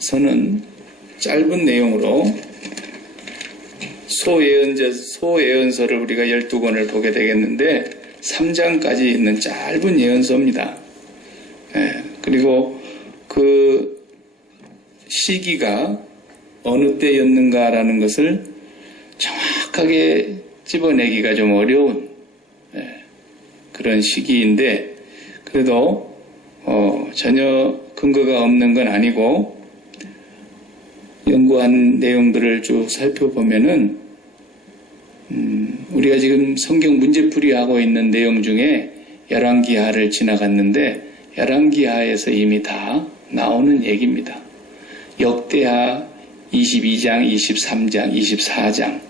요엘서는 짧은 내용으로 소예언서를 우리가 12권을 보게 되겠는데 3장까지 있는 짧은 예언서입니다. 그리고 그 시기가 어느 때였는가라는 것을 정확하게 집어내기가 좀 어려운 그런 시기인데 그래도 전혀 근거가 없는 건 아니고 연구한 내용들을 쭉 살펴보면은 우리가 지금 성경 문제풀이하고 있는 내용 중에 열왕기하를 지나갔는데 열왕기하에서 이미 다 나오는 얘기입니다. 역대하 22장, 23장, 24장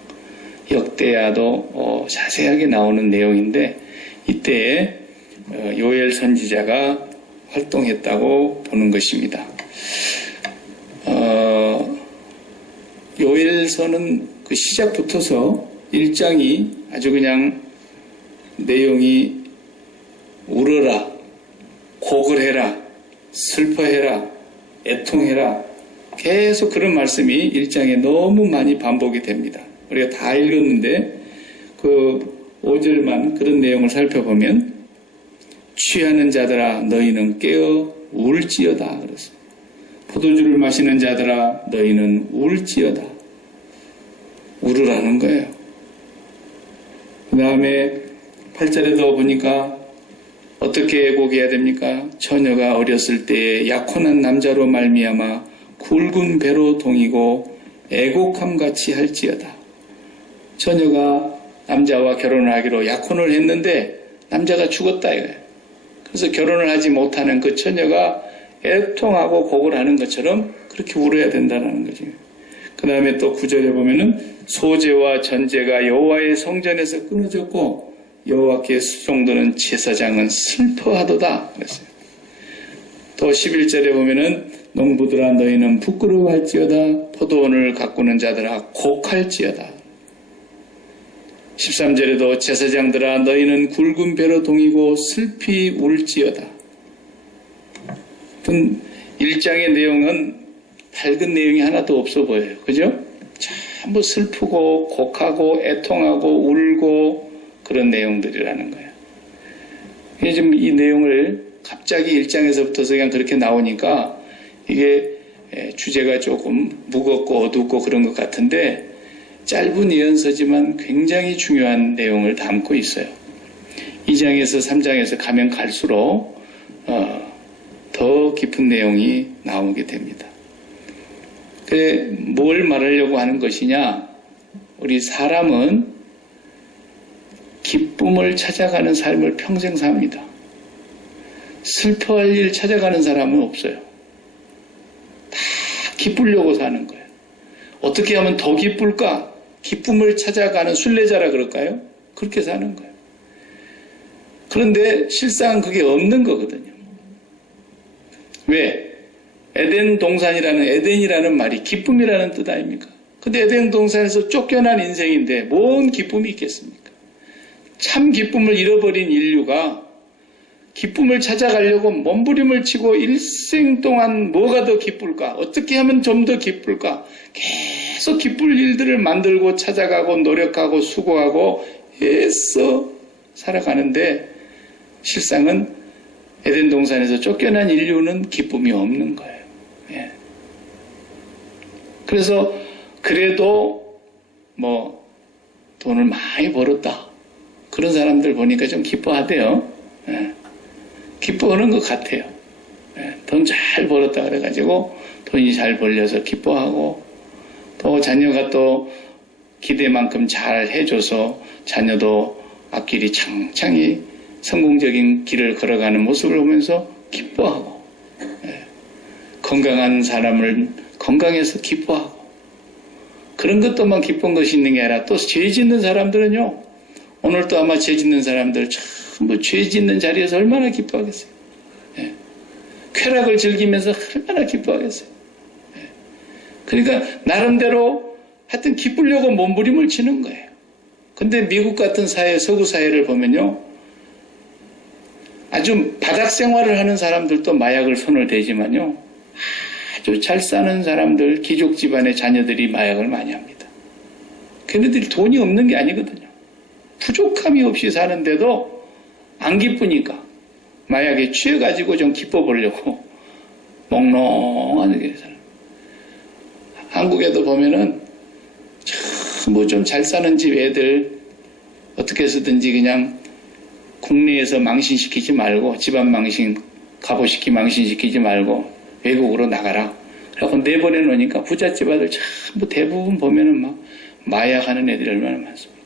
역대하도 자세하게 나오는 내용인데 이때에 요엘 선지자가 활동했다고 보는 것입니다. 요엘서는 그 시작부터서 1장이 아주 그냥 내용이 울어라, 곡을 해라, 슬퍼해라, 애통해라 계속 그런 말씀이 1장에 너무 많이 반복이 됩니다. 우리가 다 읽었는데 그 5절만 그런 내용을 살펴보면 취하는 자들아 너희는 깨어 울지어다 그랬습니다. 포도주를 마시는 자들아 너희는 울지어다. 울으라는 거예요. 그 다음에 8절에도 보니까 어떻게 애곡해야 됩니까? 처녀가 어렸을 때에 약혼한 남자로 말미암아 굵은 배로 동이고 애곡함같이 할지어다. 처녀가 남자와 결혼을 하기로 약혼을 했는데 남자가 죽었다 이거예요. 그래서 결혼을 하지 못하는 그 처녀가 애통하고 곡을 하는 것처럼 그렇게 울어야 된다는 거죠. 그 다음에 또 9절에 보면은 소제와 전제가 여호와의 성전에서 끊어졌고 여호와께 수종드는 제사장은 슬퍼하도다 그랬어요. 또 11절에 보면은 농부들아 너희는 부끄러워할지어다 포도원을 가꾸는 자들아 곡할지어다. 13절에도 제사장들아 너희는 굵은 배로 동이고 슬피 울지어다. 1장의 내용은 밝은 내용이 하나도 없어 보여요. 그죠? 전부 슬프고 곡하고 애통하고 울고 그런 내용들이라는 거예요. 지금 이 내용을 갑자기 1장에서부터 그냥 그렇게 나오니까 이게 주제가 조금 무겁고 어둡고 그런 것 같은데 짧은 예언서지만 굉장히 중요한 내용을 담고 있어요. 2장에서 3장에서 가면 갈수록 더 깊은 내용이 나오게 됩니다. 뭘 말하려고 하는 것이냐? 우리 사람은 기쁨을 찾아가는 삶을 평생 삽니다. 슬퍼할 일 찾아가는 사람은 없어요. 다 기쁘려고 사는 거예요. 어떻게 하면 더 기쁠까? 기쁨을 찾아가는 순례자라 그럴까요? 그렇게 사는 거예요. 그런데 실상 그게 없는 거거든요. 왜? 에덴 동산이라는 에덴이라는 말이 기쁨이라는 뜻 아닙니까? 근데 에덴 동산에서 쫓겨난 인생인데 뭔 기쁨이 있겠습니까? 참 기쁨을 잃어버린 인류가 기쁨을 찾아가려고 몸부림을 치고 일생 동안 뭐가 더 기쁠까? 어떻게 하면 좀 더 기쁠까? 계속 기쁠 일들을 만들고 찾아가고 노력하고 수고하고 애써 살아가는데 실상은 에덴 동산에서 쫓겨난 인류는 기쁨이 없는 거예요. 예. 그래서 그래도 뭐 돈을 많이 벌었다. 그런 사람들 보니까 좀 기뻐하대요. 예. 기뻐하는 것 같아요. 예. 돈 잘 벌었다 그래가지고 돈이 잘 벌려서 기뻐하고 또 자녀가 또 기대만큼 잘 해줘서 자녀도 앞길이 창창히 성공적인 길을 걸어가는 모습을 보면서 기뻐하고 건강한 사람을 건강해서 기뻐하고 그런 것도만 기쁜 것이 있는 게 아니라 또 죄 짓는 사람들은요 오늘 또 아마 죄 짓는 사람들 전부 죄 짓는 자리에서 얼마나 기뻐하겠어요. 쾌락을 즐기면서 얼마나 기뻐하겠어요. 그러니까 나름대로 하여튼 기쁘려고 몸부림을 치는 거예요. 근데 미국 같은 사회, 서구 사회를 보면요 아주 바닥 생활을 하는 사람들도 마약을 손을 대지만요. 아주 잘 사는 사람들, 귀족 집안의 자녀들이 마약을 많이 합니다. 걔네들이 돈이 없는 게 아니거든요. 부족함이 없이 사는데도 안 기쁘니까 마약에 취해가지고 좀 기뻐 보려고 몽롱하게 살아요. 한국에도 보면은 전부 좀 잘 사는 집 애들 어떻게 해서든지 그냥 국내에서 망신시키지 말고 집안 망신, 갑오시키 망신시키지 말고 외국으로 나가라. 그래서 내보내놓으니까 부잣집 아들 전부 대부분 보면은 막 마약하는 애들이 얼마나 많습니까?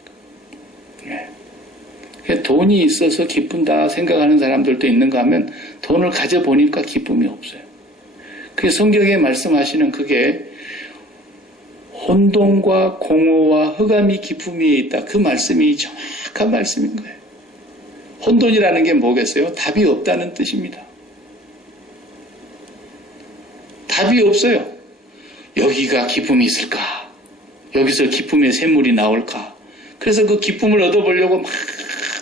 예. 돈이 있어서 기쁜다 생각하는 사람들도 있는가 하면 돈을 가져보니까 기쁨이 없어요. 그 성경에 말씀하시는 그게 혼돈과 공허와 흑암이 기쁨 위에 있다. 그 말씀이 정확한 말씀인 거예요. 혼돈이라는 게 뭐겠어요? 답이 없다는 뜻입니다. 답이 없어요. 여기가 기쁨이 있을까? 여기서 기쁨의 샘물이 나올까? 그래서 그 기쁨을 얻어보려고 막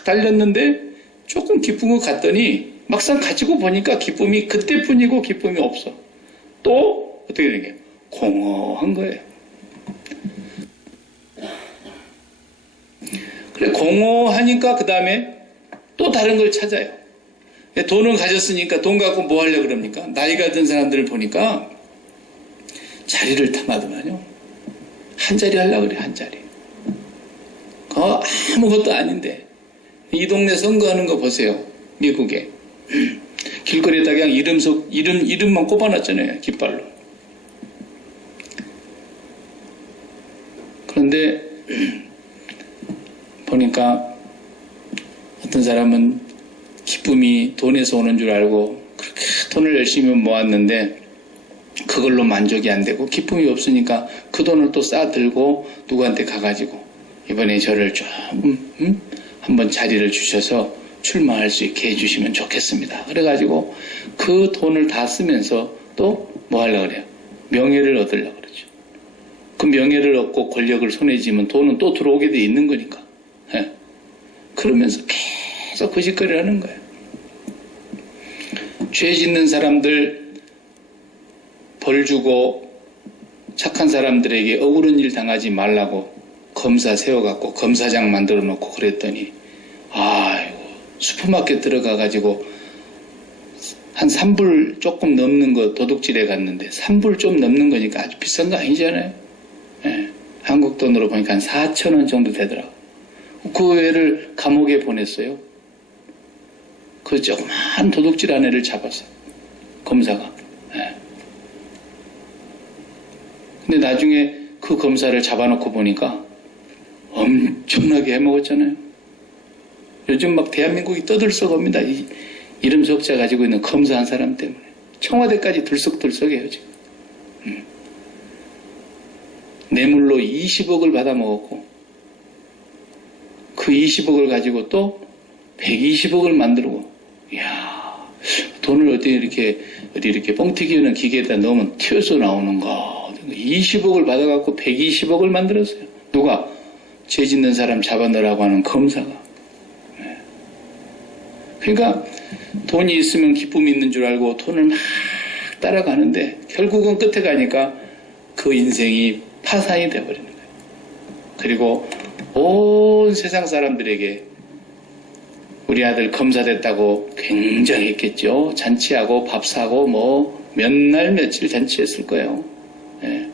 달렸는데 조금 기쁜 것 같더니 막상 가지고 보니까 기쁨이 그때뿐이고 기쁨이 없어. 또 어떻게 되게 공허한 거예요. 그래 공허하니까 그 다음에 또 다른 걸 찾아요. 돈을 가졌으니까 돈 갖고 뭐 하려고 그럽니까? 나이가 든 사람들을 보니까 자리를 탐하더만요. 한 자리 하려고 그래, 한 자리. 아무것도 아닌데. 이 동네 선거하는 거 보세요. 미국에. 길거리에다 그냥 이름만 꼽아놨잖아요. 깃발로. 그런데 보니까 어떤 사람은 기쁨이 돈에서 오는 줄 알고 그렇게 돈을 열심히 모았는데 그걸로 만족이 안 되고 기쁨이 없으니까 그 돈을 또 싸들고 누구한테 가가지고 이번에 저를 좀 한번 자리를 주셔서 출마할 수 있게 해주시면 좋겠습니다. 그래가지고 그 돈을 다 쓰면서 또 뭐 하려고 그래요? 명예를 얻으려고 그러죠. 그 명예를 얻고 권력을 손에 쥐면 돈은 또 들어오게 돼 있는 거니까. 예. 그러면서 계속 거짓거리를 하는 거예요. 죄 짓는 사람들 벌 주고 착한 사람들에게 억울한 일 당하지 말라고 검사 세워갖고 검사장 만들어 놓고 그랬더니 아이고 슈퍼마켓 들어가가지고 한 3불 조금 넘는 거 도둑질해 갔는데 3불 좀 넘는 거니까 아주 비싼 거 아니잖아요. 예. 한국 돈으로 보니까 한 4,000원 정도 되더라고. 그 애를 감옥에 보냈어요. 그 조그만 도둑질한 애를 잡았어요. 검사가. 예. 근데 나중에 그 검사를 잡아놓고 보니까 엄청나게 해먹었잖아요. 요즘 막 대한민국이 떠들썩합니다. 이름 석자 가지고 있는 검사 한 사람 때문에. 청와대까지 들썩들썩해요, 지금. 뇌물로 20억을 받아먹었고, 그 20억을 가지고 또 120억을 만들고, 이야, 돈을 어디 이렇게 뻥튀기는 기계에다 넣으면 튀어서 나오는가. 20억을 받아갖고 120억을 만들었어요. 누가? 죄 짓는 사람 잡아넣으라고 하는 검사가. 그러니까 돈이 있으면 기쁨이 있는 줄 알고 돈을 막 따라가는데 결국은 끝에 가니까 그 인생이 파산이 되어버리는 거예요. 그리고 온 세상 사람들에게 우리 아들 검사 됐다고 굉장했겠죠. 잔치하고 밥 사고 뭐 몇 날 며칠 잔치했을 거예요. 예.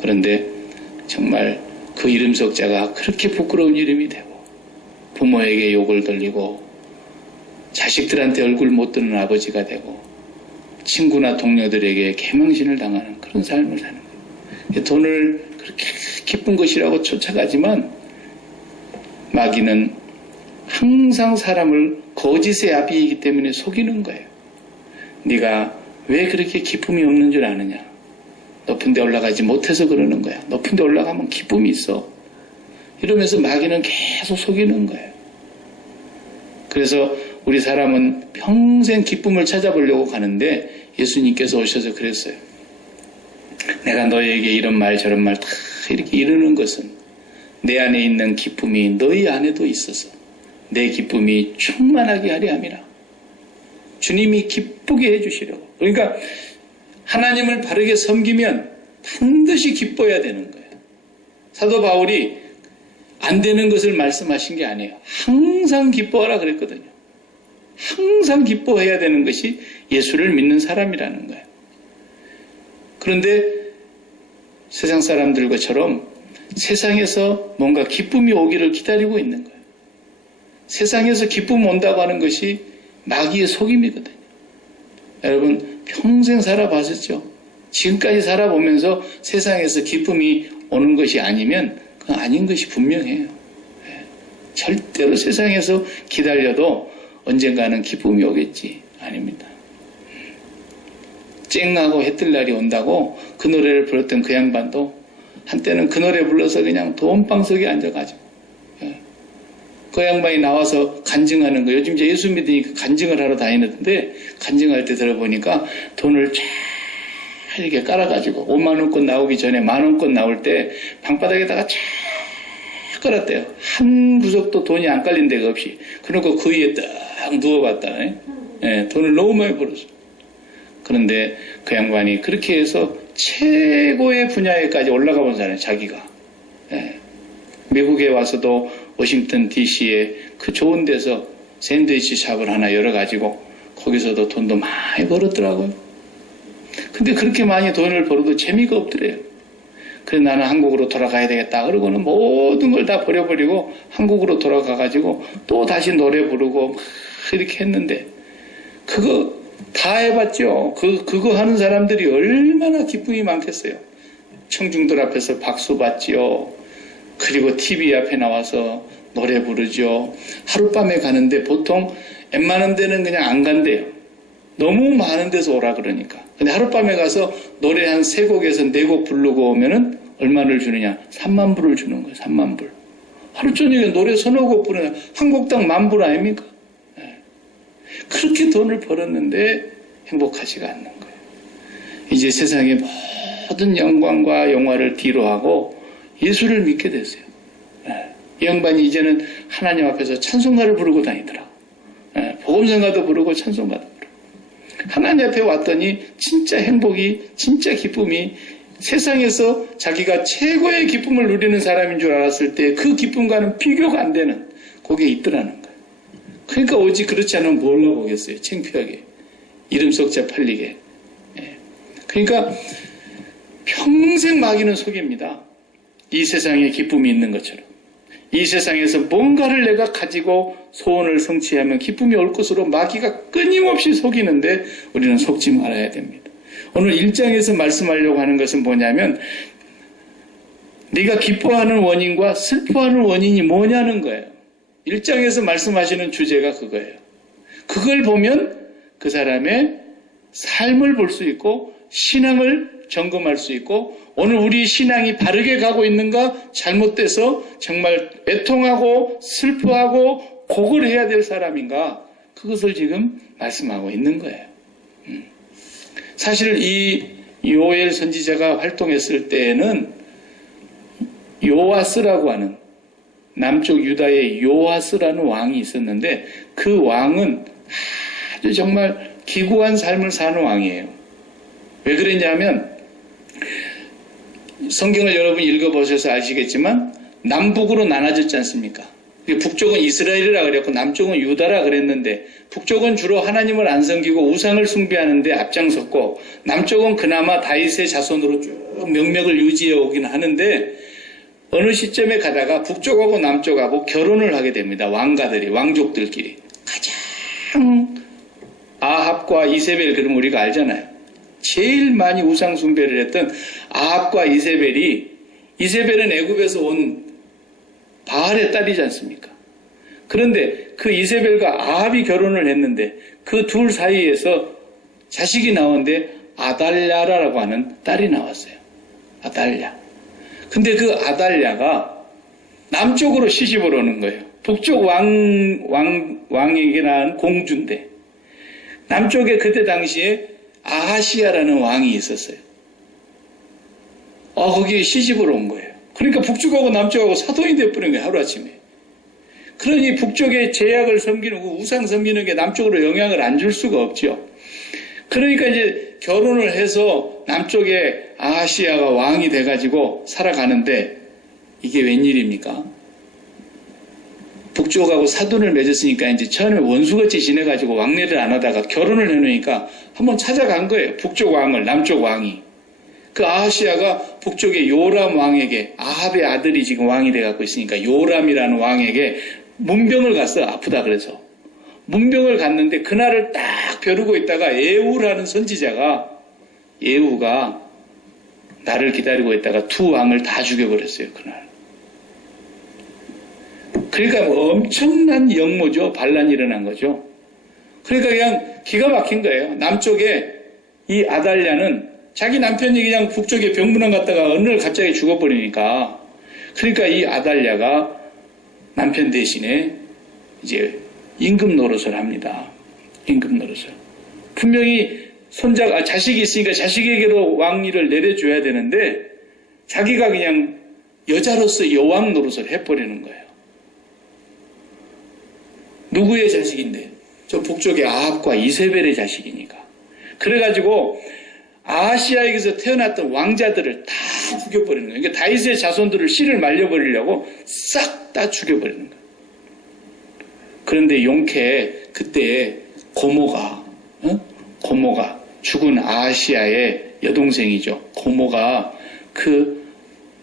그런데 정말 그 이름 석자가 그렇게 부끄러운 이름이 되고 부모에게 욕을 들리고 자식들한테 얼굴 못 드는 아버지가 되고 친구나 동료들에게 개망신을 당하는 그런 삶을 사는 거예요. 돈을 그렇게 기쁜 것이라고 쫓아가지만 마귀는 항상 사람을 거짓의 아비이기 때문에 속이는 거예요. 네가 왜 그렇게 기쁨이 없는 줄 아느냐? 높은 데 올라가지 못해서 그러는 거야. 높은 데 올라가면 기쁨이 있어. 이러면서 마귀는 계속 속이는 거예요. 그래서 우리 사람은 평생 기쁨을 찾아보려고 가는데 예수님께서 오셔서 그랬어요. 내가 너에게 이런 말 저런 말 다 이렇게 이르는 것은 내 안에 있는 기쁨이 너희 안에도 있어서 내 기쁨이 충만하게 하려 함이라. 주님이 기쁘게 해주시려고. 그러니까 하나님을 바르게 섬기면 반드시 기뻐야 되는 거예요. 사도 바울이 안 되는 것을 말씀하신 게 아니에요. 항상 기뻐하라 그랬거든요. 항상 기뻐해야 되는 것이 예수를 믿는 사람이라는 거예요. 그런데 세상 사람들과처럼 세상에서 뭔가 기쁨이 오기를 기다리고 있는 거예요. 세상에서 기쁨 온다고 하는 것이 마귀의 속임이거든요. 여러분 평생 살아봤었죠? 지금까지 살아보면서 세상에서 기쁨이 오는 것이 아니면 그건 아닌 것이 분명해요. 절대로 세상에서 기다려도 언젠가는 기쁨이 오겠지. 아닙니다. 쨍하고 해뜰 날이 온다고 그 노래를 불렀던 그 양반도 한때는 그 노래 불러서 그냥 돈방석에 앉아가지고 그 양반이 나와서 간증하는 거, 요즘 이제 예수 믿으니까 간증을 하러 다니는데 간증할 때 들어보니까 돈을 쫙 이렇게 깔아가지고 5만원권 나오기 전에 만원권 나올 때 방바닥에다가 쫙 깔았대요. 한 구석도 돈이 안 깔린 데가 없이. 그러니까 그 위에 딱 누워봤다. 돈을 너무 많이 벌었어. 그런데 그 양반이 그렇게 해서 최고의 분야에까지 올라가 본 사람이에요. 자기가. 미국에 와서도 워싱턴 DC에 그 좋은 데서 샌드위치 샵을 하나 열어가지고 거기서도 돈도 많이 벌었더라고요. 근데 그렇게 많이 돈을 벌어도 재미가 없더래요. 그래서 나는 한국으로 돌아가야 되겠다. 그러고는 모든 걸 다 버려버리고 한국으로 돌아가가지고 또 다시 노래 부르고 이렇게 했는데 그거 다 해봤죠. 그거 하는 사람들이 얼마나 기쁨이 많겠어요. 청중들 앞에서 박수 받지요. 그리고 TV 앞에 나와서 노래 부르죠. 하룻밤에 가는데 보통 웬만한 데는 그냥 안 간대요. 너무 많은 데서 오라 그러니까. 근데 하룻밤에 가서 노래 한 3곡에서 4곡 부르고 오면은 얼마를 주느냐? 3만 불을 주는 거예요. 3만 불. 하루 저녁에 노래 3-4곡 부르면 한 곡당 10,000불 아닙니까? 그렇게 돈을 벌었는데 행복하지가 않는 거예요. 이제 세상의 모든 영광과 영화를 뒤로 하고 예수를 믿게 됐어요. 이 양반이 이제는 하나님 앞에서 찬송가를 부르고 다니더라고. 복음성가도 부르고 찬송가도 부르고. 하나님 앞에 왔더니 진짜 행복이, 진짜 기쁨이 세상에서 자기가 최고의 기쁨을 누리는 사람인 줄 알았을 때 그 기쁨과는 비교가 안 되는 그게 있더라는 거예요. 그러니까 오직 그렇지 않으면 뭘로 보겠어요. 창피하게. 이름 썩자 팔리게. 그러니까 평생 마귀는 속입니다. 이 세상에 기쁨이 있는 것처럼. 이 세상에서 뭔가를 내가 가지고 소원을 성취하면 기쁨이 올 것으로 마귀가 끊임없이 속이는데 우리는 속지 말아야 됩니다. 오늘 1장에서 말씀하려고 하는 것은 뭐냐면 네가 기뻐하는 원인과 슬퍼하는 원인이 뭐냐는 거예요. 1장에서 말씀하시는 주제가 그거예요. 그걸 보면 그 사람의 삶을 볼 수 있고 신앙을 점검할 수 있고 오늘 우리 신앙이 바르게 가고 있는가 잘못돼서 정말 애통하고 슬퍼하고 고걸해야 될 사람인가 그것을 지금 말씀하고 있는 거예요. 사실 이 요엘 선지자가 활동했을 때에는 요아스라고 하는 남쪽 유다의 요아스라는 왕이 있었는데 그 왕은 아주 정말 기구한 삶을 사는 왕이에요. 왜 그랬냐면 성경을 여러분 읽어보셔서 아시겠지만 남북으로 나눠졌지 않습니까? 북쪽은 이스라엘이라 그랬고 남쪽은 유다라 그랬는데 북쪽은 주로 하나님을 안 섬기고 우상을 숭배하는데 앞장섰고 남쪽은 그나마 다윗의 자손으로 쭉 명맥을 유지해 오긴 하는데 어느 시점에 가다가 북쪽하고 남쪽하고 결혼을 하게 됩니다. 왕가들이, 왕족들끼리. 가장 아합과 이세벨 그러면 우리가 알잖아요. 제일 많이 우상 숭배를 했던 아합과 이세벨은 애굽에서 온 바알의 딸이지 않습니까? 그런데 그 이세벨과 아합이 결혼을 했는데 그 둘 사이에서 자식이 나오는데 아달랴라고 하는 딸이 나왔어요. 아달랴. 근데 그 아달랴가 남쪽으로 시집을 오는 거예요. 북쪽 왕에게 낳은 공주인데 남쪽에 그때 당시에 아하시아라는 왕이 있었어요. 거기에 시집을 온 거예요. 그러니까 북쪽하고 남쪽하고 사돈이 돼버린 거예요. 하루아침에. 그러니 북쪽의 제약을 섬기는, 우상 섬기는 게 남쪽으로 영향을 안 줄 수가 없죠. 그러니까 이제 결혼을 해서 남쪽에 아하시아가 왕이 돼가지고 살아가는데 이게 웬일입니까? 북쪽하고 사돈을 맺었으니까 이제 처음에 원수같이 지내가지고 왕래를 안 하다가 결혼을 해놓으니까 한번 찾아간 거예요. 북쪽 왕을, 남쪽 왕이. 그 아하시아가 북쪽의 요람 왕에게, 아합의 아들이 지금 왕이 돼갖고 있으니까 요람이라는 왕에게 문병을 갔어. 아프다 그래서. 문병을 갔는데 그날을 딱 벼르고 있다가 예후라는 선지자가, 예후가 나를 기다리고 있다가 두 왕을 다 죽여버렸어요. 그날. 그러니까 엄청난 역모죠. 반란이 일어난 거죠. 그러니까 그냥 기가 막힌 거예요. 남쪽에 이 아달랴는 자기 남편이 그냥 북쪽에 병문안 갔다가 어느 날 갑자기 죽어버리니까, 그러니까 이 아달랴가 남편 대신에 이제 임금 노릇을 합니다. 임금 노릇을. 분명히 자식이 있으니까 자식에게로 왕위를 내려줘야 되는데 자기가 그냥 여자로서 여왕 노릇을 해버리는 거예요. 누구의 자식인데? 저 북쪽의 아합과 이세벨의 자식이니까. 그래가지고 아하시아에게서 태어났던 왕자들을 다 죽여버리는 거예요. 그러니까 다윗의 자손들을 씨를 말려버리려고 싹 다 죽여버리는 거예요. 그런데 용케 그때 고모가 죽은 아하시아의 여동생이죠. 고모가 그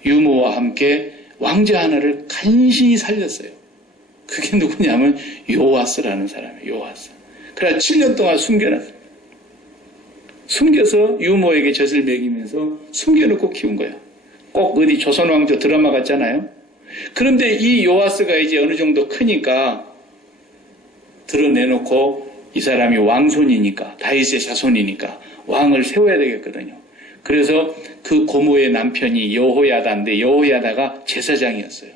유모와 함께 왕자 하나를 간신히 살렸어요. 그게 누구냐면 요아스라는 사람이에요. 요아스. 그래서 7년 동안 숨겨놨어요. 숨겨서 유모에게 젖을 먹이면서 숨겨놓고 키운 거예요. 꼭 어디 조선왕조 드라마 같잖아요. 그런데 이 요아스가 이제 어느 정도 크니까 드러내놓고 이 사람이 왕손이니까, 다윗의 자손이니까 왕을 세워야 되겠거든요. 그래서 그 고모의 남편이 여호야다인데 여호야다가 제사장이었어요.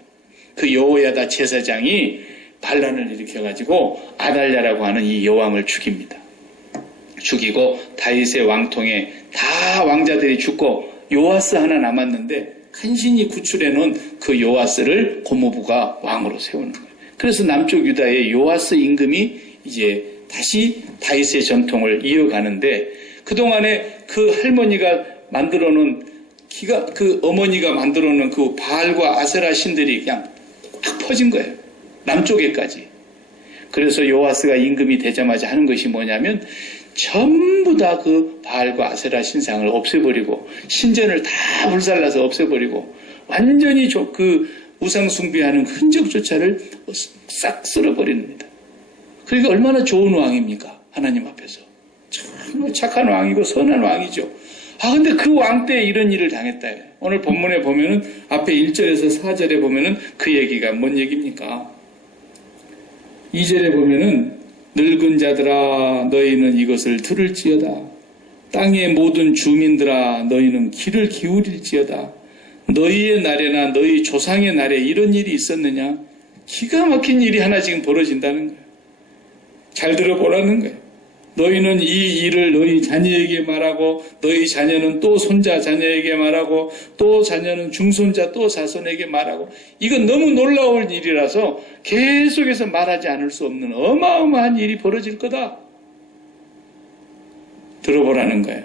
그 여호야다 제사장이 반란을 일으켜가지고 아달랴라고 하는 이 여왕을 죽입니다. 죽이고 다윗의 왕통에 다 왕자들이 죽고 요아스 하나 남았는데 간신히 구출해 놓은 그 요아스를 고모부가 왕으로 세우는 거예요. 그래서 남쪽 유다의 요아스 임금이 이제 다시 다윗의 전통을 이어가는데, 그동안에 그 할머니가 만들어 놓은 그 어머니가 만들어 놓은 그 바알과 아세라 신들이 그냥 확 퍼진 거예요. 남쪽에까지. 그래서 요아스가 임금이 되자마자 하는 것이 뭐냐면 전부 다 그 바알과 아세라 신상을 없애버리고 신전을 다 불살라서 없애버리고 완전히 그 우상 숭배하는 흔적조차를 싹 쓸어버립니다. 그러니까 얼마나 좋은 왕입니까? 하나님 앞에서. 정말 착한 왕이고 선한 왕이죠. 근데 그 왕 때 이런 일을 당했다. 오늘 본문에 보면은 앞에 1절에서 4절에 보면은 그 얘기가 뭔 얘기입니까? 2절에 보면은 늙은 자들아 너희는 이것을 들을지어다. 땅의 모든 주민들아 너희는 귀를 기울일지어다. 너희의 날에나 너희 조상의 날에 이런 일이 있었느냐? 기가 막힌 일이 하나 지금 벌어진다는 거예요. 잘 들어보라는 거예요. 너희는 이 일을 너희 자녀에게 말하고 너희 자녀는 또 손자 자녀에게 말하고 또 자녀는 중손자 또 자손에게 말하고, 이건 너무 놀라울 일이라서 계속해서 말하지 않을 수 없는 어마어마한 일이 벌어질 거다. 들어보라는 거예요.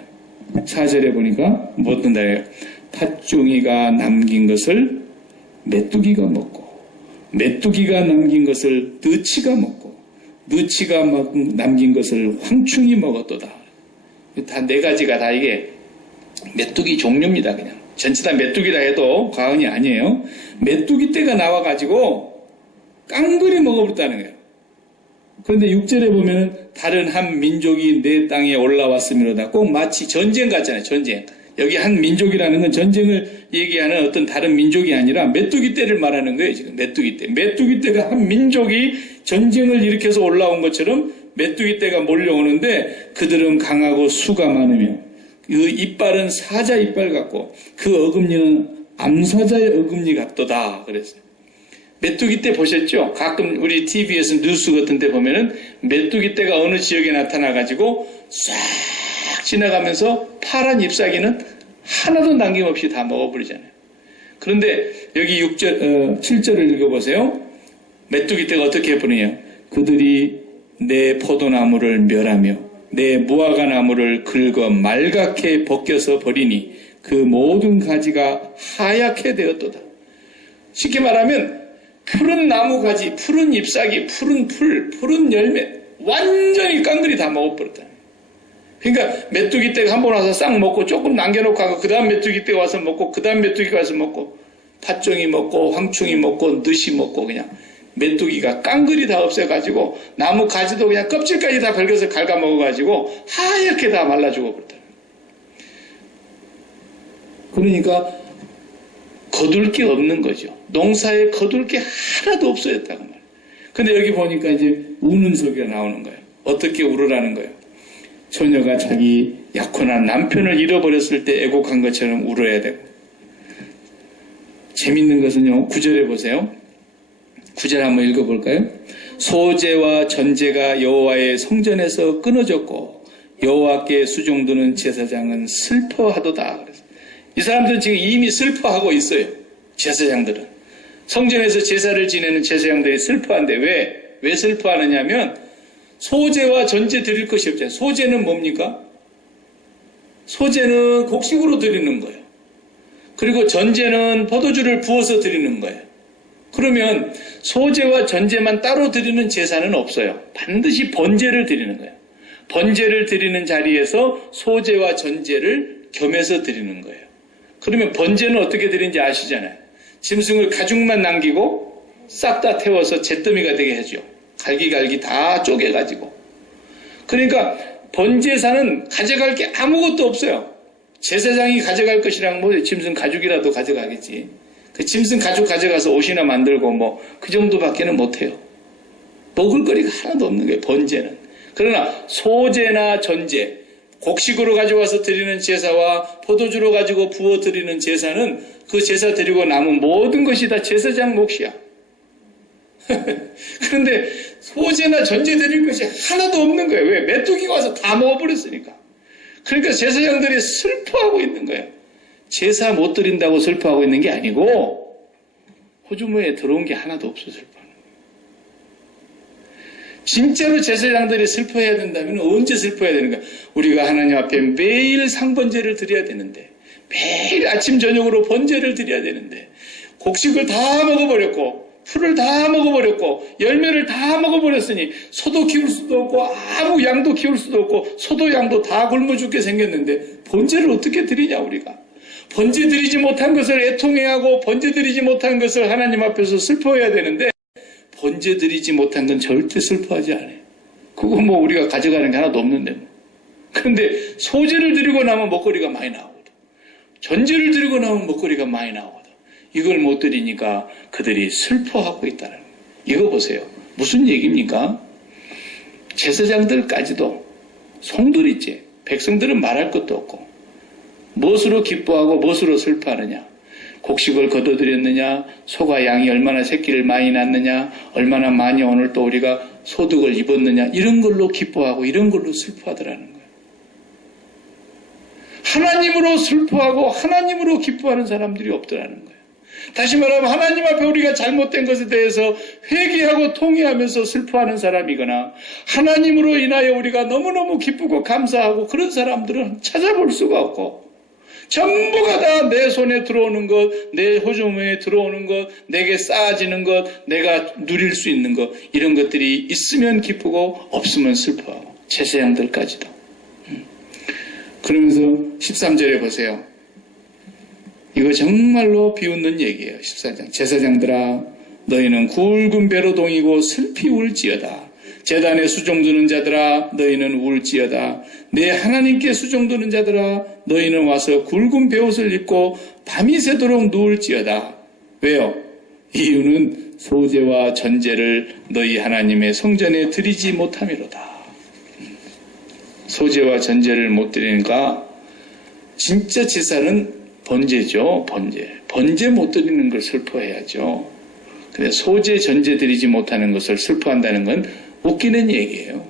4절에 보니까 뭐 뜬다요? 팥종이가 남긴 것을 메뚜기가 먹고 메뚜기가 남긴 것을 너치가 먹고 너치가 남긴 것을 황충이 먹었도다. 다 네 가지가 다 이게 메뚜기 종류입니다. 그냥 전체 다 메뚜기다 해도 과언이 아니에요. 메뚜기 떼가 나와가지고 깡그리 먹어버렸다는 거예요. 그런데 6절에 보면 다른 한 민족이 내 땅에 올라왔음이로다. 꼭 마치 전쟁 같잖아요. 전쟁. 여기 한 민족이라는 건 전쟁을 얘기하는 어떤 다른 민족이 아니라 메뚜기 떼를 말하는 거예요. 지금 메뚜기 떼. 메뚜기 떼가 한 민족이 전쟁을 일으켜서 올라온 것처럼 메뚜기 떼가 몰려오는데 그들은 강하고 수가 많으며 그 이빨은 사자 이빨 같고 그 어금니는 암사자의 어금니 같도다. 그랬어요. 메뚜기 떼 보셨죠? 가끔 우리 TV에서 뉴스 같은 데 보면은 메뚜기 떼가 어느 지역에 나타나가지고 싹 지나가면서 파란 잎사귀는 하나도 남김없이 다 먹어버리잖아요. 그런데 여기 7절을 읽어보세요. 메뚜기 떼가 어떻게 해버리냐? 그들이 내 포도나무를 멸하며 내 무화과나무를 긁어 말갛게 벗겨서 버리니 그 모든 가지가 하얗게 되었도다. 쉽게 말하면 푸른 나무 가지, 푸른 잎사귀, 푸른 풀, 푸른 열매 완전히 깡그리 다 먹어버렸다. 그러니까 메뚜기 떼가 한 번 와서 싹 먹고 조금 남겨놓고 가고 그 다음 메뚜기 떼가 와서 먹고 그 다음 메뚜기가 와서 먹고 팥종이 먹고 황충이 먹고 늦이 먹고 그냥 메뚜기가 깡그리 다 없애가지고 나무 가지도 그냥 껍질까지 다 벌겨서 갉아먹어가지고 하얗게 다 말라 죽어버렸다. 그러니까 거둘 게 없는 거죠. 농사에 거둘 게 하나도 없어졌다고 말이에요. 근데 여기 보니까 이제 우는 소리가 나오는 거예요. 어떻게 울으라는 거예요? 처녀가 자기 약혼한 남편을 잃어버렸을 때 애곡한 것처럼 울어야 되고. 재밌는 것은요, 9절에 보세요. 9절 한번 읽어볼까요? 소제와 전제가 여호와의 성전에서 끊어졌고 여호와께 수종드는 제사장은 슬퍼하도다. 이 사람들은 지금 이미 슬퍼하고 있어요. 제사장들은. 성전에서 제사를 지내는 제사장들이 슬퍼한데 왜 슬퍼하느냐면 소제와 전제 드릴 것이 없잖아요. 소제는 뭡니까? 소제는 곡식으로 드리는 거예요. 그리고 전제는 포도주를 부어서 드리는 거예요. 그러면 소제와 전제만 따로 드리는 제사는 없어요. 반드시 번제를 드리는 거예요. 번제를 드리는 자리에서 소제와 전제를 겸해서 드리는 거예요. 그러면 번제는 어떻게 드리는지 아시잖아요. 짐승을 가죽만 남기고 싹 다 태워서 잿더미가 되게 해줘요. 갈기갈기 다 쪼개가지고. 그러니까 번제사는 가져갈 게 아무것도 없어요. 제사장이 가져갈 것이랑 뭐 짐승 가죽이라도 가져가겠지. 그 짐승 가죽 가져가서 옷이나 만들고 뭐 그 정도밖에는 못해요. 먹을 거리가 하나도 없는 거예요. 번제는. 그러나 소제나 전제, 곡식으로 가져와서 드리는 제사와 포도주로 가지고 부어 드리는 제사는 그 제사 드리고 남은 모든 것이 다 제사장 몫이야. 그런데 소제나 전제 드릴 것이 하나도 없는 거예요. 왜? 메뚜기가 와서 다 먹어버렸으니까. 그러니까 제사장들이 슬퍼하고 있는 거예요. 제사 못 드린다고 슬퍼하고 있는 게 아니고 호주머니에 들어온 게 하나도 없어서 슬퍼하는 거예요. 진짜로 제사장들이 슬퍼해야 된다면 언제 슬퍼해야 되는가? 우리가 하나님 앞에 매일 상번제를 드려야 되는데 매일 아침 저녁으로 번제를 드려야 되는데 곡식을 다 먹어버렸고 풀을 다 먹어버렸고 열매를 다 먹어버렸으니 소도 키울 수도 없고 아무 양도 키울 수도 없고 소도 양도 다 굶어 죽게 생겼는데 번제를 어떻게 드리냐 우리가. 번제 드리지 못한 것을 애통해야 하고 번제 드리지 못한 것을 하나님 앞에서 슬퍼해야 되는데 번제 드리지 못한 건 절대 슬퍼하지 않아요. 그거 뭐 우리가 가져가는 게 하나도 없는데 뭐. 그런데 소제를 드리고 나면 먹거리가 많이 나오거든. 전제를 드리고 나면 먹거리가 많이 나오거든. 이걸 못 드리니까 그들이 슬퍼하고 있다는 거예요. 이거 보세요. 무슨 얘기입니까? 제사장들까지도 송두리째 백성들은 말할 것도 없고 무엇으로 기뻐하고 무엇으로 슬퍼하느냐? 곡식을 거둬들였느냐? 소가 양이 얼마나 새끼를 많이 낳느냐? 얼마나 많이 오늘 또 우리가 소득을 입었느냐? 이런 걸로 기뻐하고 이런 걸로 슬퍼하더라는 거예요. 하나님으로 슬퍼하고 하나님으로 기뻐하는 사람들이 없더라는 거예요. 다시 말하면 하나님 앞에 우리가 잘못된 것에 대해서 회개하고 통회하면서 슬퍼하는 사람이거나 하나님으로 인하여 우리가 너무너무 기쁘고 감사하고 그런 사람들은 찾아볼 수가 없고 전부가 다 내 손에 들어오는 것, 내 호주머니에 들어오는 것, 내게 쌓아지는 것, 내가 누릴 수 있는 것 이런 것들이 있으면 기쁘고 없으면 슬퍼하고 제사장들까지도. 그러면서 13절에 보세요. 이거 정말로 비웃는 얘기예요. 14장. 제사장들아 너희는 굵은 배로 동이고 슬피 울지어다. 제단에 수종드는 자들아 너희는 울지어다. 내 하나님께 수종드는 자들아 너희는 와서 굵은 베옷을 입고 밤이 새도록 누울지어다. 왜요? 이유는 소제와 전제를 너희 하나님의 성전에 드리지 못함이로다. 소제와 전제를 못 드리니까 진짜 제사는 번제죠. 번제 못 드리는 걸 슬퍼해야죠. 근데 소제 전제 드리지 못하는 것을 슬퍼한다는 건 웃기는 얘기예요.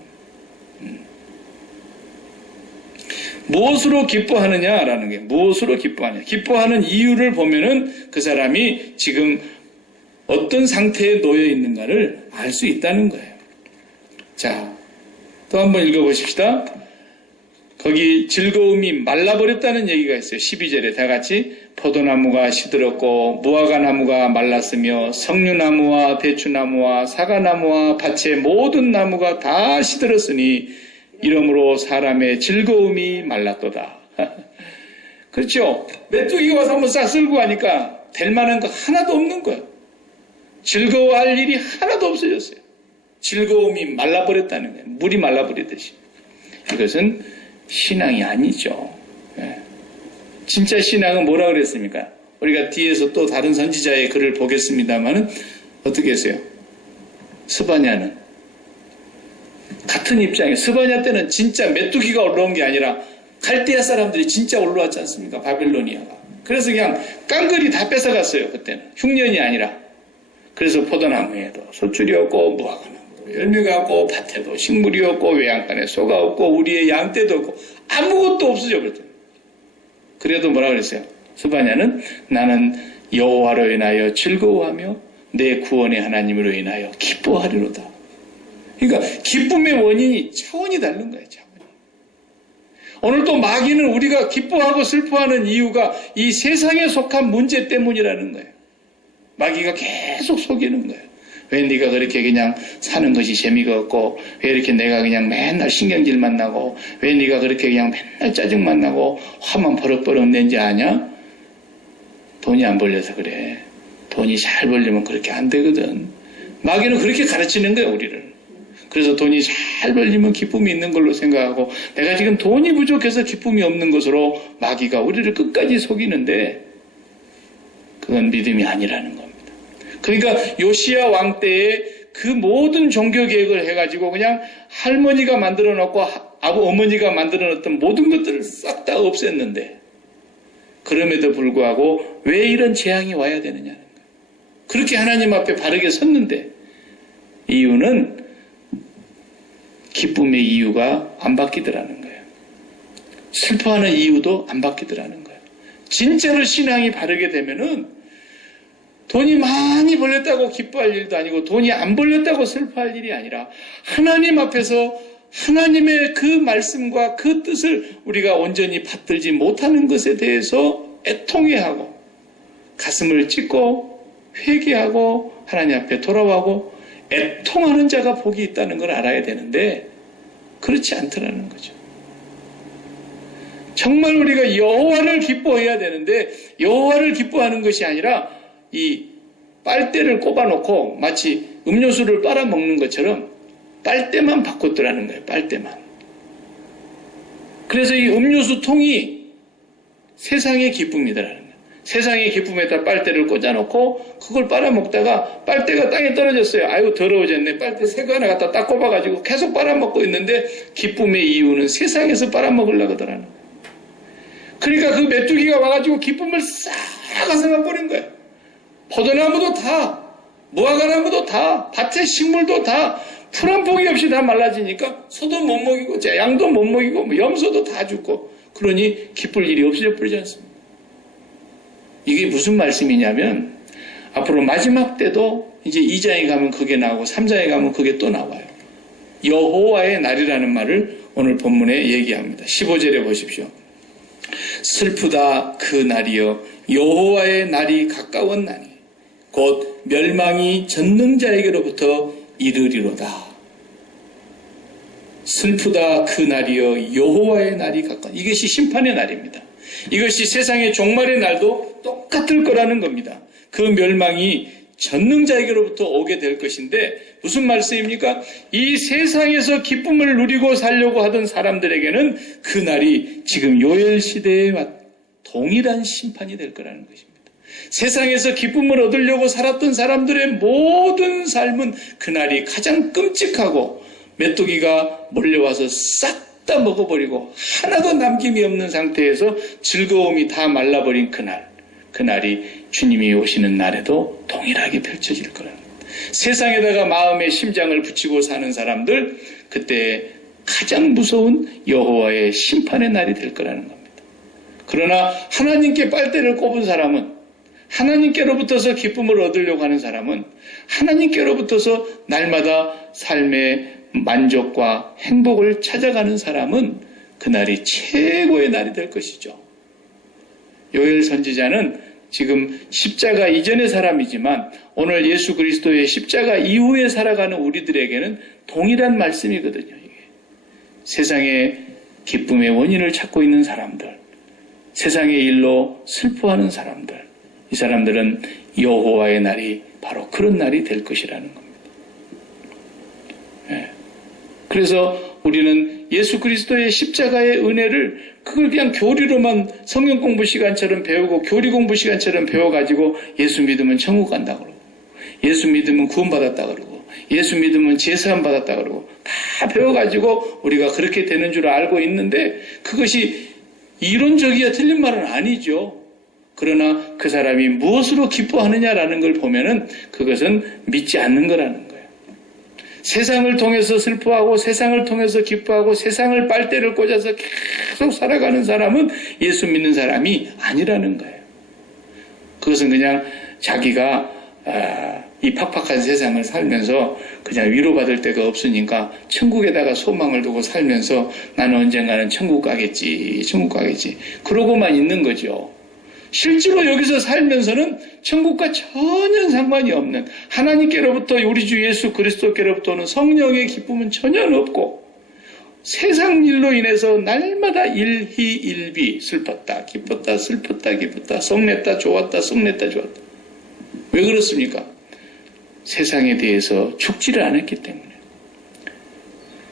무엇으로 기뻐하느냐라는 게 무엇으로 기뻐하냐. 기뻐하는 이유를 보면은 그 사람이 지금 어떤 상태에 놓여 있는가를 알 수 있다는 거예요. 자, 또 한번 읽어보십시다. 거기 즐거움이 말라버렸다는 얘기가 있어요. 12절에 다 같이 포도나무가 시들었고 무화과나무가 말랐으며 석류나무와 대추나무와 사과나무와 밭의 모든 나무가 다 시들었으니 이러므로 사람의 즐거움이 말랐도다. 그렇죠? 메뚜기가 와서 한번 싹 쓸고 하니까 될 만한 거 하나도 없는 거예요. 즐거워할 일이 하나도 없어졌어요. 즐거움이 말라버렸다는 거예요. 물이 말라버리듯이. 이것은 신앙이 아니죠. 진짜 신앙은 뭐라 그랬습니까? 우리가 뒤에서 또 다른 선지자의 글을 보겠습니다만은 어떻게 했어요? 스바냐는 같은 입장에 스바냐 때는 진짜 메뚜기가 올라온 게 아니라 갈대아 사람들이 진짜 올라왔지 않습니까? 바빌로니아가. 그래서 그냥 깡그리 다 뺏어갔어요. 그때는 흉년이 아니라. 그래서 포도나무에도 소출이 없고 무화과나무도 열매가 없고 밭에도 식물이 없고 외양간에 소가 없고 우리의 양떼도 없고 아무것도 없어져 버렸어요. 그래도 뭐라 그랬어요? 스바냐는 나는 여호와로 인하여 즐거워하며 내 구원의 하나님으로 인하여 기뻐하리로다. 그러니까 기쁨의 원인이 차원이 다른 거예요. 차원이. 오늘 또 마귀는 우리가 기뻐하고 슬퍼하는 이유가 이 세상에 속한 문제 때문이라는 거예요. 마귀가 계속 속이는 거예요. 왜 네가 그렇게 그냥 사는 것이 재미가 없고 왜 이렇게 내가 그냥 맨날 신경질만 나고 왜 네가 그렇게 그냥 맨날 짜증만 나고 화만 버럭버럭 낸지 아냐? 돈이 안 벌려서 그래. 돈이 잘 벌리면 그렇게 안 되거든. 마귀는 그렇게 가르치는 거예요, 우리를. 그래서 돈이 잘 벌리면 기쁨이 있는 걸로 생각하고 내가 지금 돈이 부족해서 기쁨이 없는 것으로 마귀가 우리를 끝까지 속이는데 그건 믿음이 아니라는 겁니다. 그러니까 요시야 왕 때에 그 모든 종교 계획을 해가지고 그냥 할머니가 만들어 놓고 어머니가 만들어 놨던 모든 것들을 싹 다 없앴는데 그럼에도 불구하고 왜 이런 재앙이 와야 되느냐는 거예요. 그렇게 하나님 앞에 바르게 섰는데 이유는 기쁨의 이유가 안 바뀌더라는 거예요. 슬퍼하는 이유도 안 바뀌더라는 거예요. 진짜로 신앙이 바르게 되면은 돈이 많이 벌렸다고 기뻐할 일도 아니고 돈이 안 벌렸다고 슬퍼할 일이 아니라 하나님 앞에서 하나님의 그 말씀과 그 뜻을 우리가 온전히 받들지 못하는 것에 대해서 애통해하고 가슴을 찢고 회개하고 하나님 앞에 돌아가고 애통하는 자가 복이 있다는 걸 알아야 되는데 그렇지 않더라는 거죠. 정말 우리가 여호와를 기뻐해야 되는데 여호와를 기뻐하는 것이 아니라 이 빨대를 꼽아놓고 마치 음료수를 빨아먹는 것처럼 빨대만 바꿨더라는 거예요. 빨대만. 그래서 이 음료수 통이 세상의 기쁨이더라는 거예요. 세상의 기쁨에다 빨대를 꽂아놓고 그걸 빨아먹다가 빨대가 땅에 떨어졌어요. 아유 더러워졌네. 빨대 새 거 하나 갖다 딱 꼽아가지고 계속 빨아먹고 있는데 기쁨의 이유는 세상에서 빨아먹으려고 하더라는 거예요. 그러니까 그 메뚜기가 와가지고 기쁨을 싹 가져가 버린 거예요. 포도나무도 다, 무화과나무도 다, 밭의 식물도 다, 풀 한 포기 없이 다 말라지니까 소도 못 먹이고 양도 못 먹이고 염소도 다 죽고 그러니 기쁠 일이 없어져 버리지 않습니까? 이게 무슨 말씀이냐면 앞으로 마지막 때도 이제 2장에 가면 그게 나오고 3장에 가면 그게 또 나와요. 여호와의 날이라는 말을 오늘 본문에 얘기합니다. 15절에 보십시오. 슬프다 그 날이여 여호와의 날이 가까운 날이 곧 멸망이 전능자에게로부터 이르리로다. 슬프다 그 날이여 여호와의 날이 가까운 이것이 심판의 날입니다. 이것이 세상의 종말의 날도 똑같을 거라는 겁니다. 그 멸망이 전능자에게로부터 오게 될 것인데 무슨 말씀입니까? 이 세상에서 기쁨을 누리고 살려고 하던 사람들에게는 그 날이 지금 요엘 시대에 동일한 심판이 될 거라는 것입니다. 세상에서 기쁨을 얻으려고 살았던 사람들의 모든 삶은 그날이 가장 끔찍하고 메뚜기가 몰려와서 싹 다 먹어버리고 하나도 남김이 없는 상태에서 즐거움이 다 말라버린 그날이 주님이 오시는 날에도 동일하게 펼쳐질 거라는 겁니다. 세상에다가 마음의 심장을 붙이고 사는 사람들 그때 가장 무서운 여호와의 심판의 날이 될 거라는 겁니다. 그러나 하나님께 빨대를 꼽은 사람은 하나님께로부터서 기쁨을 얻으려고 하는 사람은 하나님께로부터서 날마다 삶의 만족과 행복을 찾아가는 사람은 그날이 최고의 날이 될 것이죠. 요엘 선지자는 지금 십자가 이전의 사람이지만 오늘 예수 그리스도의 십자가 이후에 살아가는 우리들에게는 동일한 말씀이거든요. 이게. 세상의 기쁨의 원인을 찾고 있는 사람들, 세상의 일로 슬퍼하는 사람들, 이 사람들은 여호와의 날이 바로 그런 날이 될 것이라는 겁니다. 예. 그래서 우리는 예수 그리스도의 십자가의 은혜를 그걸 그냥 교리로만 성경 공부 시간처럼 배우고 교리 공부 시간처럼 배워가지고 예수 믿으면 천국 간다 그러고 예수 믿으면 구원받았다 그러고 예수 믿으면 제사함 받았다 그러고 다 배워가지고 우리가 그렇게 되는 줄 알고 있는데 그것이 이론적이야 틀린 말은 아니죠. 그러나 그 사람이 무엇으로 기뻐하느냐라는 걸 보면은 그것은 믿지 않는 거라는 거예요. 세상을 통해서 슬퍼하고 세상을 통해서 기뻐하고 세상을 빨대를 꽂아서 계속 살아가는 사람은 예수 믿는 사람이 아니라는 거예요. 그것은 그냥 자기가 이 팍팍한 세상을 살면서 그냥 위로받을 데가 없으니까 천국에다가 소망을 두고 살면서 나는 언젠가는 천국 가겠지 그러고만 있는 거죠. 실제로 여기서 살면서는 천국과 전혀 상관이 없는 하나님께로부터 우리 주 예수 그리스도께로부터는 성령의 기쁨은 전혀 없고 세상 일로 인해서 날마다 일희일비 슬펐다 기뻤다 슬펐다 기뻤다 썩냈다 좋았다 썩냈다 좋았다. 왜 그렇습니까? 세상에 대해서 죽지를 않았기 때문에.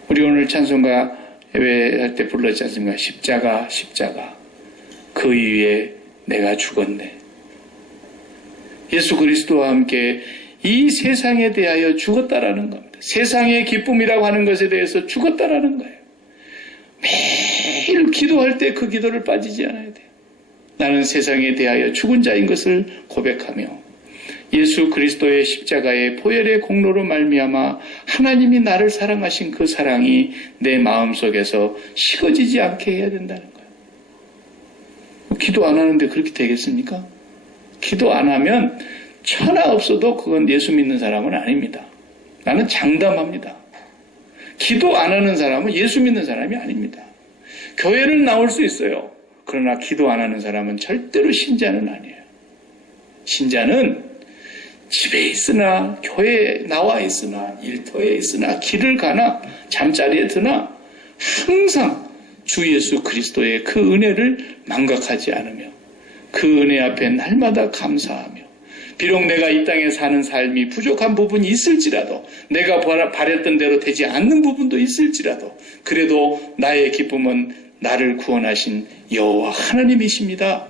우리 오늘 찬송가 예배할 때 불렀지 않습니까? 십자가 십자가 그 위에 내가 죽었네. 예수 그리스도와 함께 이 세상에 대하여 죽었다라는 겁니다. 세상의 기쁨이라고 하는 것에 대해서 죽었다라는 거예요. 매일 기도할 때 그 기도를 빠지지 않아야 돼요. 나는 세상에 대하여 죽은 자인 것을 고백하며 예수 그리스도의 십자가의 보혈의 공로로 말미암아 하나님이 나를 사랑하신 그 사랑이 내 마음속에서 식어지지 않게 해야 된다는 거예요. 기도 안 하는데 그렇게 되겠습니까? 기도 안 하면 천하 없어도 그건 예수 믿는 사람은 아닙니다. 나는 장담합니다. 기도 안 하는 사람은 예수 믿는 사람이 아닙니다. 교회는 나올 수 있어요. 그러나 기도 안 하는 사람은 절대로 신자는 아니에요. 신자는 집에 있으나 교회에 나와 있으나 일터에 있으나 길을 가나 잠자리에 드나 항상 주 예수 그리스도의 그 은혜를 망각하지 않으며 그 은혜 앞에 날마다 감사하며 비록 내가 이 땅에 사는 삶이 부족한 부분이 있을지라도 내가 바랬던 대로 되지 않는 부분도 있을지라도 그래도 나의 기쁨은 나를 구원하신 여호와 하나님이십니다.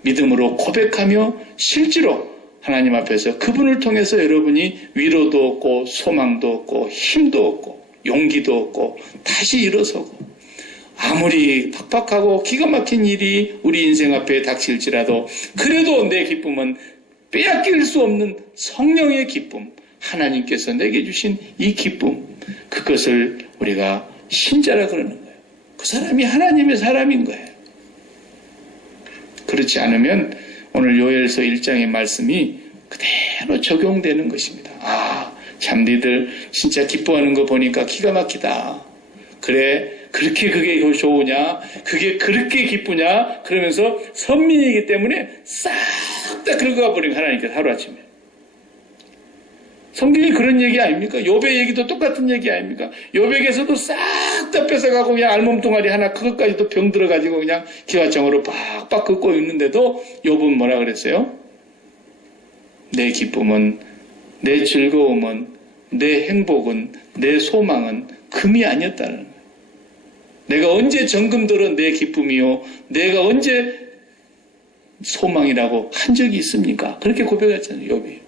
믿음으로 고백하며 실제로 하나님 앞에서 그분을 통해서 여러분이 위로도 얻고 소망도 얻고 힘도 얻고 용기도 얻고 다시 일어서고 아무리 팍팍하고 기가 막힌 일이 우리 인생 앞에 닥칠지라도 그래도 내 기쁨은 빼앗길 수 없는 성령의 기쁨, 하나님께서 내게 주신 이 기쁨, 그것을 우리가 신자라 그러는 거예요. 그 사람이 하나님의 사람인 거예요. 그렇지 않으면 오늘 요엘서 1장의 말씀이 그대로 적용되는 것입니다. 참 니들 진짜 기뻐하는 거 보니까 기가 막히다. 그래, 그렇게 그게 좋으냐? 그게 그렇게 기쁘냐? 그러면서 선민이기 때문에 싹 다 긁어가 버린 하나님께서 하루아침에. 성경이 그런 얘기 아닙니까? 욥의 얘기도 똑같은 얘기 아닙니까? 욥에게서도 싹 다 뺏어가고 그냥 알몸뚱아리 하나 그것까지도 병 들어가지고 그냥 기와장으로 빡빡 긁고 있는데도 욥은 뭐라 그랬어요? 내 기쁨은, 내 즐거움은, 내 행복은, 내 소망은 금이 아니었다는 거예요. 내가 언제 정금 들어 내 기쁨이요? 내가 언제 소망이라고 한 적이 있습니까? 그렇게 고백했잖아요, 욥이.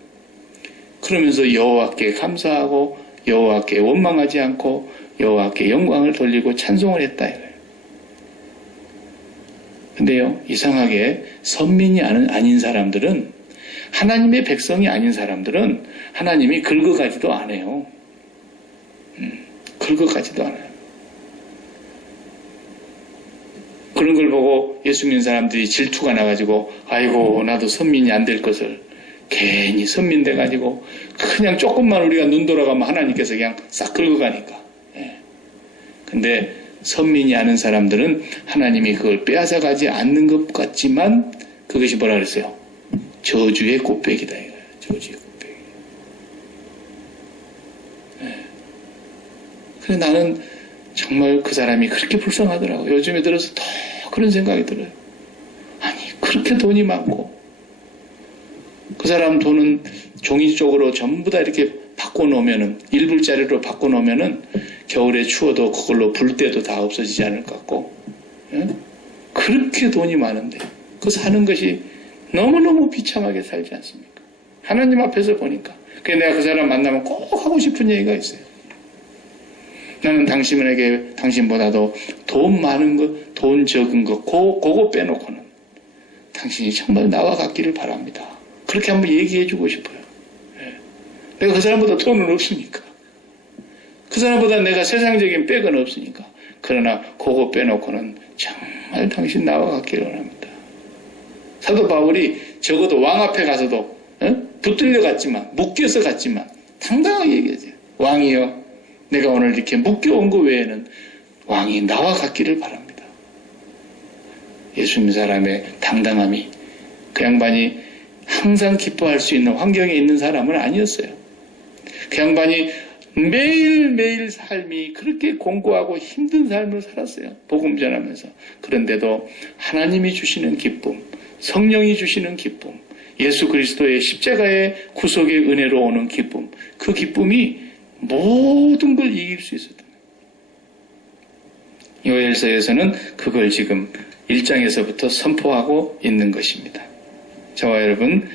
그러면서 여호와께 감사하고 여호와께 원망하지 않고 여호와께 영광을 돌리고 찬송을 했다 이거예요. 근데요, 이상하게 선민이 아닌 사람들은 하나님의 백성이 아닌 사람들은 하나님이 긁어가지도 않아요. 긁어가지도 않아요. 그런 걸 보고 예수 믿는 사람들이 질투가 나가지고 아이고 나도 선민이 안 될 것을 괜히 선민 돼가지고 그냥 조금만 우리가 눈 돌아가면 하나님께서 그냥 싹 긁어가니까. 예. 근데 선민이 아는 사람들은 하나님이 그걸 빼앗아가지 않는 것 같지만 그것이 뭐라 그랬어요? 저주의 꽃배기다 이거예요. 저주의 꽃배기. 예. 그래 나는 정말 그 사람이 그렇게 불쌍하더라고요. 요즘에 들어서 더 그런 생각이 들어요. 아니 그렇게 돈이 많고 그 사람 돈은 종이 쪽으로 전부 다 이렇게 바꿔놓으면은 1불짜리로 바꿔놓으면은 겨울에 추워도 그걸로 불 때도 다 없어지지 않을 것 같고 예? 그렇게 돈이 많은데 그 사는 것이 너무너무 비참하게 살지 않습니까? 하나님 앞에서 보니까. 그래서 내가 그 사람 만나면 꼭 하고 싶은 얘기가 있어요. 나는 당신에게 당신보다도 돈 많은 것, 돈 적은 것, 그거 빼놓고는 당신이 정말 나와 같기를 바랍니다. 그렇게 한번 얘기해 주고 싶어요. 예. 내가 그 사람보다 돈은 없으니까. 그 사람보다 내가 세상적인 백은 없으니까. 그러나 그거 빼놓고는 정말 당신 나와 같기를 원합니다. 사도 바울이 적어도 왕 앞에 가서도 붙들려 갔지만 묶여서 갔지만 당당하게 얘기하죠. 왕이여 내가 오늘 이렇게 묶여온 것 외에는 왕이 나와 같기를 바랍니다. 예수 믿는 사람의 당당함이 그 양반이 항상 기뻐할 수 있는 환경에 있는 사람은 아니었어요. 그 양반이 매일매일 삶이 그렇게 공고하고 힘든 삶을 살았어요. 복음 전하면서. 그런데도 하나님이 주시는 기쁨, 성령이 주시는 기쁨, 예수 그리스도의 십자가의 구속의 은혜로 오는 기쁨, 그 기쁨이 모든 걸 이길 수 있었다. 요엘서에서는 그걸 지금 1장에서부터 선포하고 있는 것입니다. 저와 여러분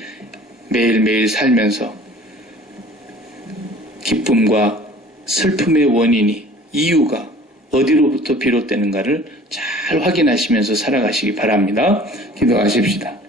매일매일 살면서 기쁨과 슬픔의 원인이 이유가 어디로부터 비롯되는가를 잘 확인하시면서 살아가시기 바랍니다. 기도하십시다.